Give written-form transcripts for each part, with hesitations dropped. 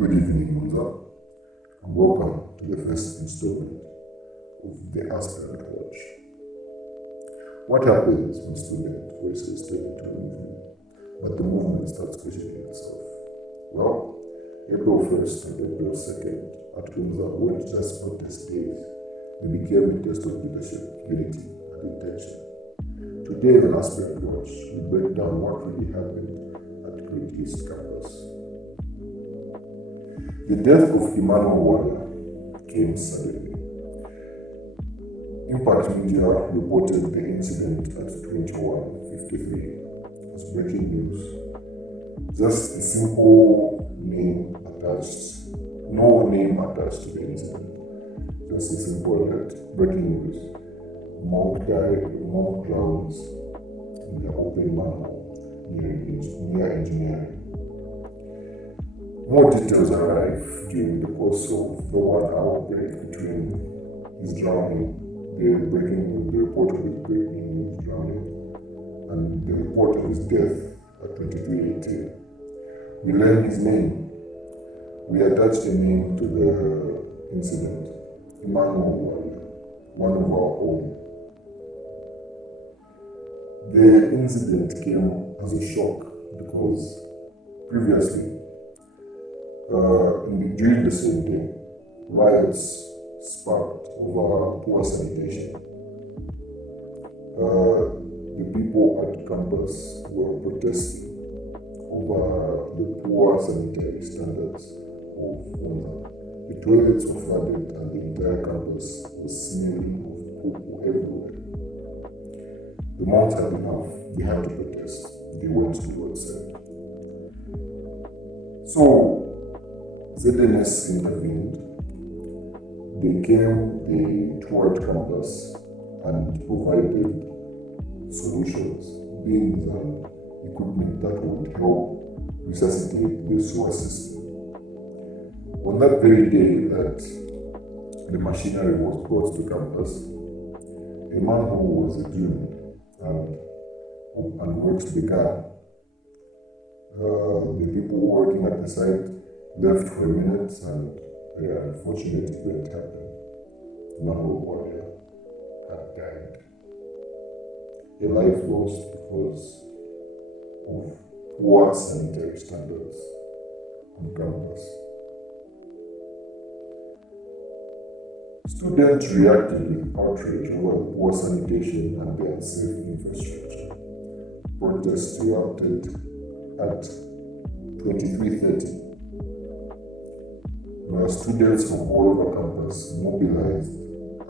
Good evening, Munza, and welcome to the first installment of the Aspirant Watch. What happens when student voices turn into a movement, but the movement starts questioning itself? Well, April 1st and April 2nd at Munza weren't just protest days, they became a test of leadership, unity, and intention. Today on Aspirant Watch, we break down what really happened at Great East Campus. The death of Emmanuel Walla came suddenly. Impact Media reported the incident at 21:53 as breaking news. Just a simple name attached, no name attached to the incident. Just a simple alert, breaking news. Monk died, monk drowns in the open manhole near engineering. More details arrive during the course of the 1 hour break between his drowning, the report of his breaking news drowning, and the report of his death at 23:18. We learned his name. We attached a name to the incident, Emmanuel Walla, one of our own. The incident came as a shock because previously, during the same day, riots sparked over poor sanitation. The people at campus were protesting over the poor sanitary standards of Ghana. The toilets were flooded and the entire campus was smelling of poo everywhere. The monks had enough. They had to protest. They went to the outside. So, ZNS intervened. They came, they toured campus and provided solutions, bins and equipment that would help resuscitate the sewer system. On that very day that the machinery was brought to campus, a man who was a Jew and works began. The people working at the site left for a minute and the unfortunate event happened. Emmanuel Walla had died. A life lost because of poor sanitary standards on campus. Students reacted with outrage over poor sanitation and the unsafe infrastructure. Protests erupted at 23:30. Where students from all over campus mobilized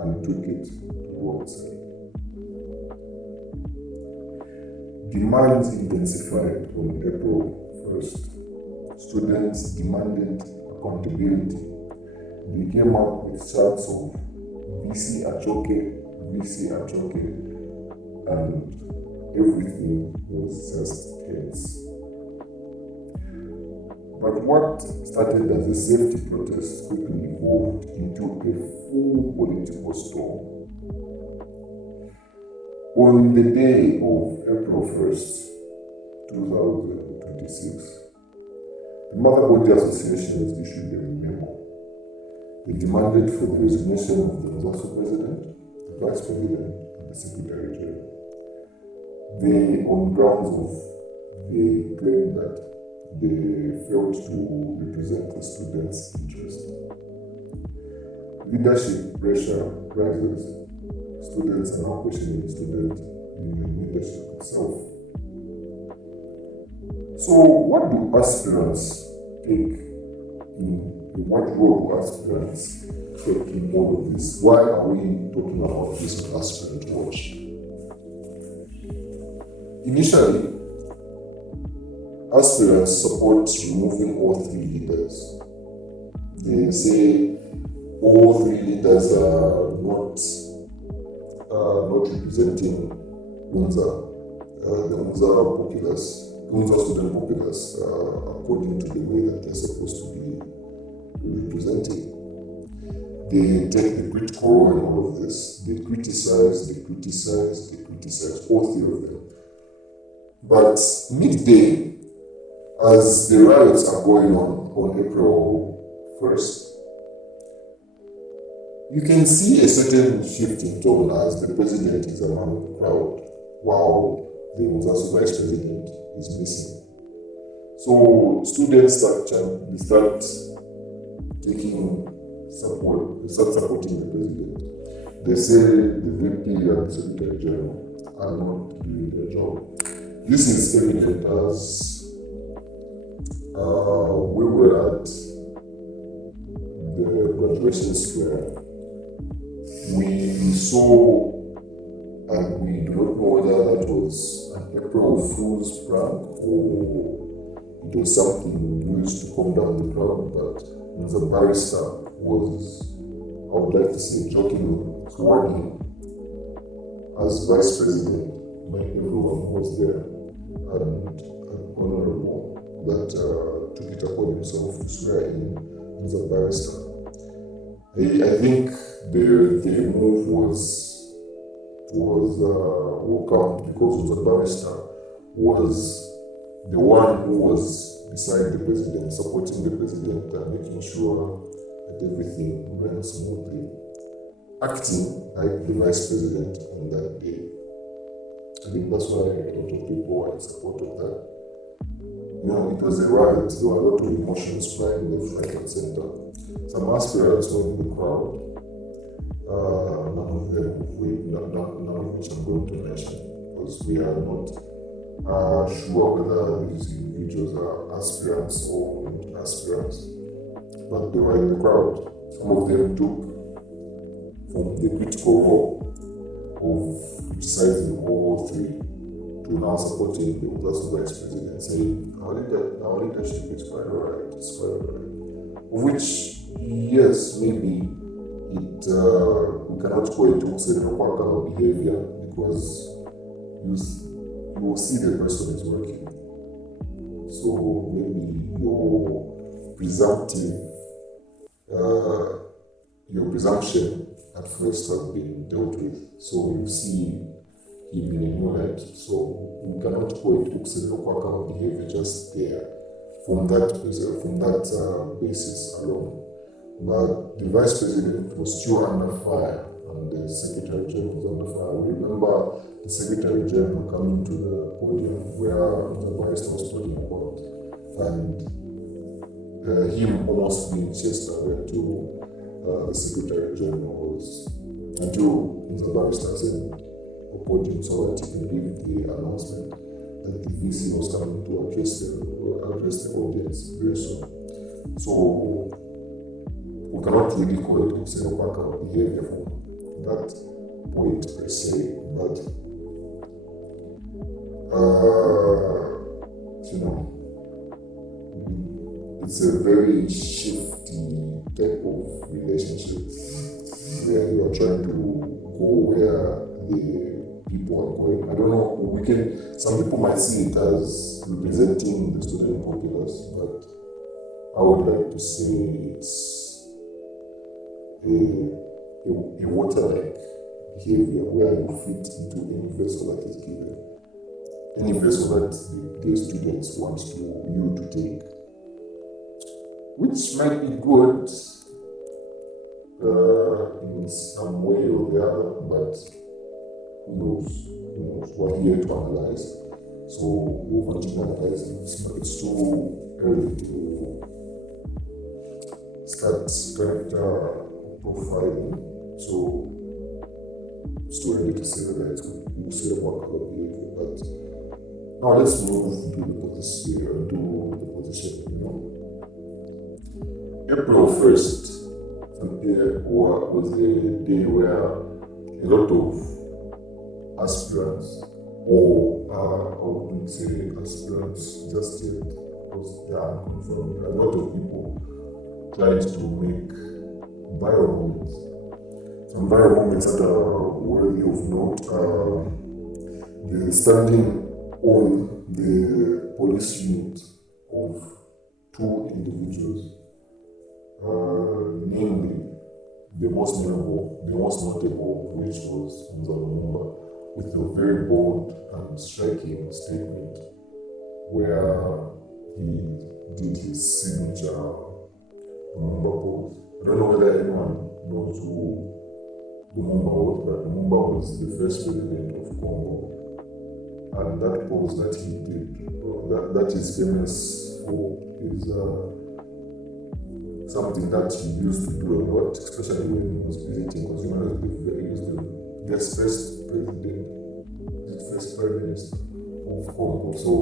and took it to the roadside. Demands intensified on April 1st. Students demanded accountability. They came up with shouts of VC Achoke, and everything was just tense. But what started as a safety protest quickly evolved into a full political storm. On the day of April 1st, 2026, the Motherboard Associations issued a memo. They demanded for the resignation of the Zasu president, the vice president, and the secretary general. They, on grounds of, they claimed that they failed to represent the students' interest. Leadership pressure rises. Students are now questioning student union leadership itself. So, what do aspirants take what role do aspirants take in all of this? Why are we talking about this Aspirant Watch? Initially, aspirants support removing all three leaders. They say all three leaders are not representing UNZA, the UNZA student populace, according to the way that they're supposed to be representing. They take the critical role in all of this. They criticize, all three of them. But midday, As the riots are going on April 1st, you can see a certain shift in tone as the president is among the crowd, while the Mozambique vice president is missing. So students start taking support, they start supporting the president. They say the VP and the Secretary General are not doing their job. This is evident as we were at the graduation square. We saw, and we do not know whether that was an April Fool's prank or it was something used to calm down the crowd, but the barrister was, I would like to say, jokingly sworn as vice president when everyone was there, and an honorable that took it upon himself to swear in the barrister. I think the move was welcomed because the barrister was the one who was beside the president, supporting the president and making sure that everything ran smoothly, acting like the vice president on that day. I think that's why a lot of people were in support of that. It was a riot. There were a lot of emotions flying left, right, and center. Some aspirants were in the crowd. None of which I'm going to mention, because we are not sure whether these individuals are aspirants or not aspirants. But they were in the crowd. Some of them took from the critical role of criticizing all three to now supporting the Mozambique vice president, saying our leadership is quite alright, it's quite alright. Of which, yes, maybe we cannot call it ukwakaba behaviour, because you will see the person is working. So maybe your presumption at first has been dealt with. So you see him in a new light. So we cannot call it ukwakaba behaviour just there from that basis alone. But the vice president was still under fire, and the secretary general was under fire. We remember the secretary general coming to the podium where the barrister was talking about, and him almost being chased away to the secretary general until the barrister said the podium so that he can give the announcement that the VC was coming to address the audience very soon. So we cannot really call it ukwakaba behavior from that point per se, but it's a very shifty type of relationship where you are trying to go where the people are going. I don't know, some people might see it as representing the student populace, but I would like to say it's a water-like behavior where you fit into any vessel that is given, any vessel that the students want you to take, which might be good in some way or the other, but who knows? We're here to analyze, so we'll continue analyzing. It's too early to start character profiling, so it's too early to say whether it's ukwakaba behavior. But now let's move to the position. April 1st was a day where a lot of aspirants, or I wouldn't say aspirants just yet, because they are unconfirmed. A lot of people tried to make viral moments. Some viral moments that are worthy of note are the standing on the police unit of two individuals, namely the most notable of which was Mzalumumba, with a very bold and striking statement where he did his signature Lumumba pose. I don't know whether anyone knows who Lumumba was, but Lumumba was the first president of Congo. And that pose that he did, that is famous for, is something that he used to do a lot, especially when he was visiting, because he was the first president, the first prime minister of Congo. So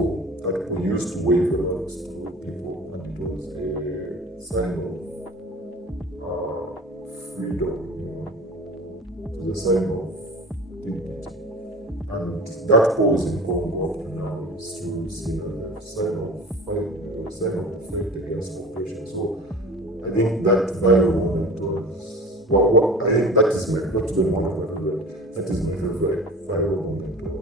that we used to wave a lot to people, and it was a sign of freedom, it was a sign of dignity. And that pose in Congo up to now is still seen as a sign of fight against oppression. So I think that viral moment was, well, I think that is my, not even one of my favorite, that is my favorite viral moment of,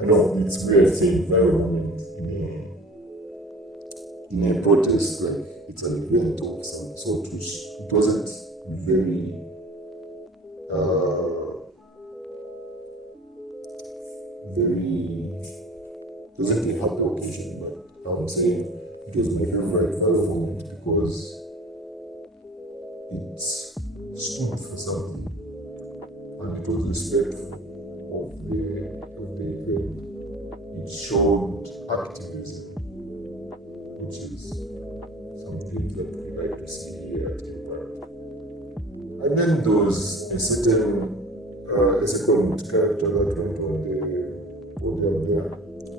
I know it's weird saying viral moment in a protest, like it's an event of some sort, which it wasn't very, it wasn't a happy occasion, but I would say it was my favorite viral moment because it stood for something and it was respectful of the event. It showed activism, which is something that we like to see here at Impact. And then there was a second character that went on the podium there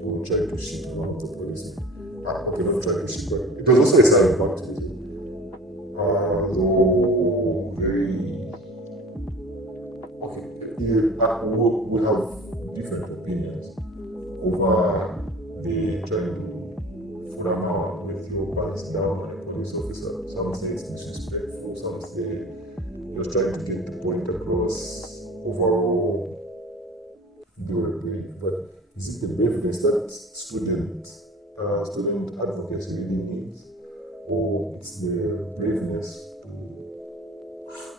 who tried to shit around the police. Okay, not trying to shit, but it was also a sign of activism. Though very okay, we have different opinions over the trying to furama with your pants down on a police officer. Some say it's disrespectful, some say you're trying to get the point across. Overall, they were brave, but is it the braveness that student advocacy really needs, or it's the braveness to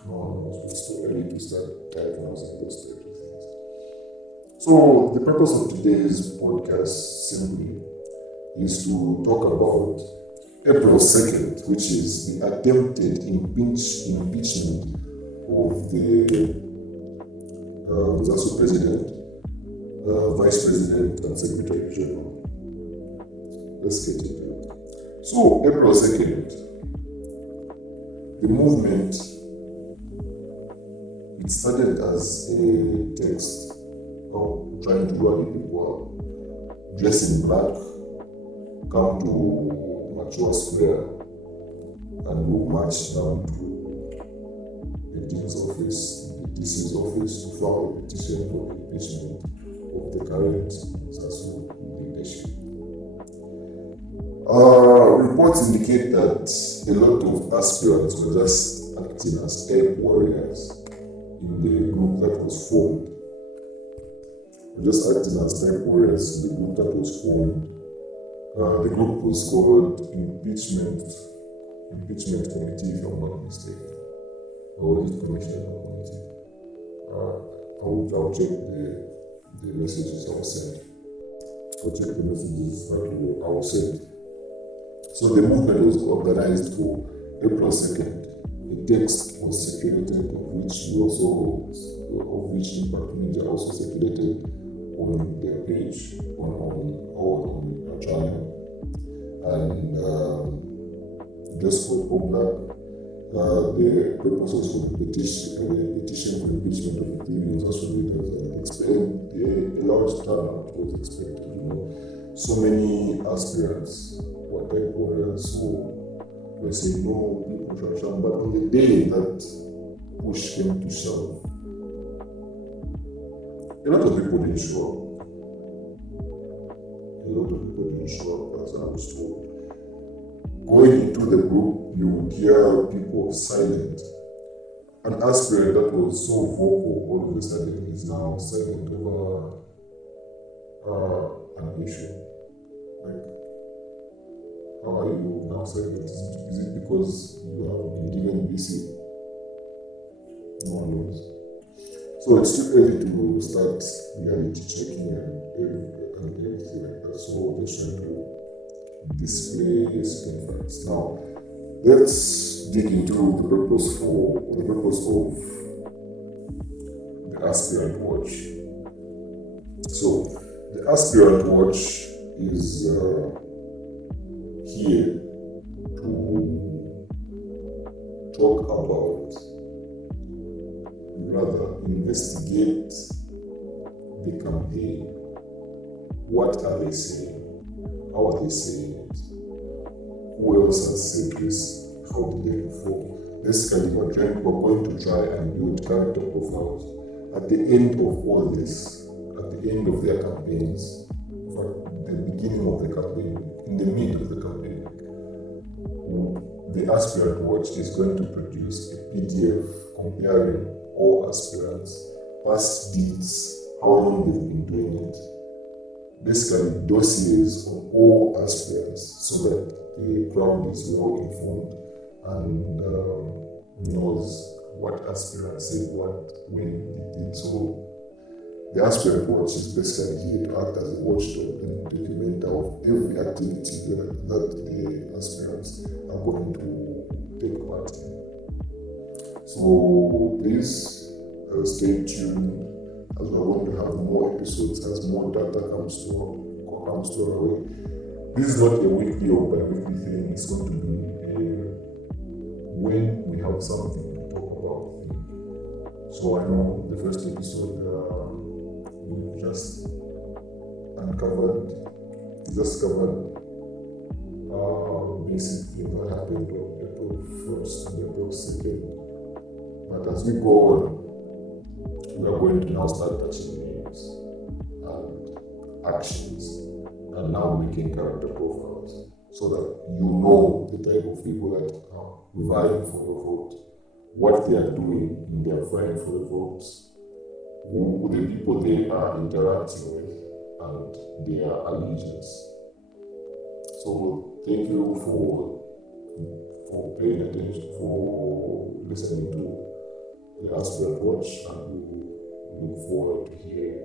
no one knows? It's too early to start diagnosing those types of things. So the purpose of today's podcast simply is to talk about April 2nd, which is the attempted impeachment of the was also president, vice president, and secretary general. Let's get into it. So, April 2nd, the movement, it started as a text of trying to rally people up, dress in black, come to Machoa Square, and go march down to the dean's office, DC's office, to file a petition for the impeachment of the current Sasu leadership. Reports indicate that a lot of aspirants were just acting as air warriors in the group that was formed. Just acting as air warriors in the group that was formed. The group was called Impeachment Committee, if I'm not mistaken, or Audit Commission Committee. I'll check the messages I was sent. I'll check the messages that I was sent. So the movement was organized for April 2nd. A text was circulated, of which Impact Media also circulated on their page, on our channel. And just for Black. The purpose was for the petition for impeachment of the TV was also leaders, and a large turnout was expected. So many aspirants were tech warriors who were saying no, people should shove. But on the day that push came to shove, a lot of people didn't show up. As I was told. Going into the group, you would hear people silent. An aspirant that was so vocal all of a sudden is now silent over an issue. Like, how are you now silent? Is it because you have been given BC? No one knows. So it's too early to start reality checking and everything like that. So we're just trying to display certain facts. Now, let's dig into the purpose of the aspirant watch. So, the aspirant watch is here to talk about, rather investigate the campaign. What are they saying? How are they saying it? Who else has said this? How did they perform? Basically, we're going to try and build character profiles. At the end of all this, at the end of their campaigns, for the beginning of the campaign, in the mid of the campaign, the aspirant watch is going to produce a PDF comparing all aspirants, past deeds, how long they've been doing it, basically dossiers on all aspirants, so that the crowd is well informed and knows what aspirants said what, when they did. So the aspirant watch is basically here to act as a watchdog and documenter of every activity that the aspirants are going to take part in. So please stay tuned, as we're going to have more episodes as more data comes to our way. This is not a weekly or bi-weekly thing. It's going to be when we have something to talk about. So I know the first episode we just covered basic things that happened on April 1st and April 2nd. But as we go on, we are going to now start touching names and actions, and now making character profiles, so that you know the type of people that are vying for your vote, what they are doing in their vying for your votes, who the people they are interacting with, and their allegiance. So thank you for paying attention, for listening to the Aspirant Watch, and we look forward to hearing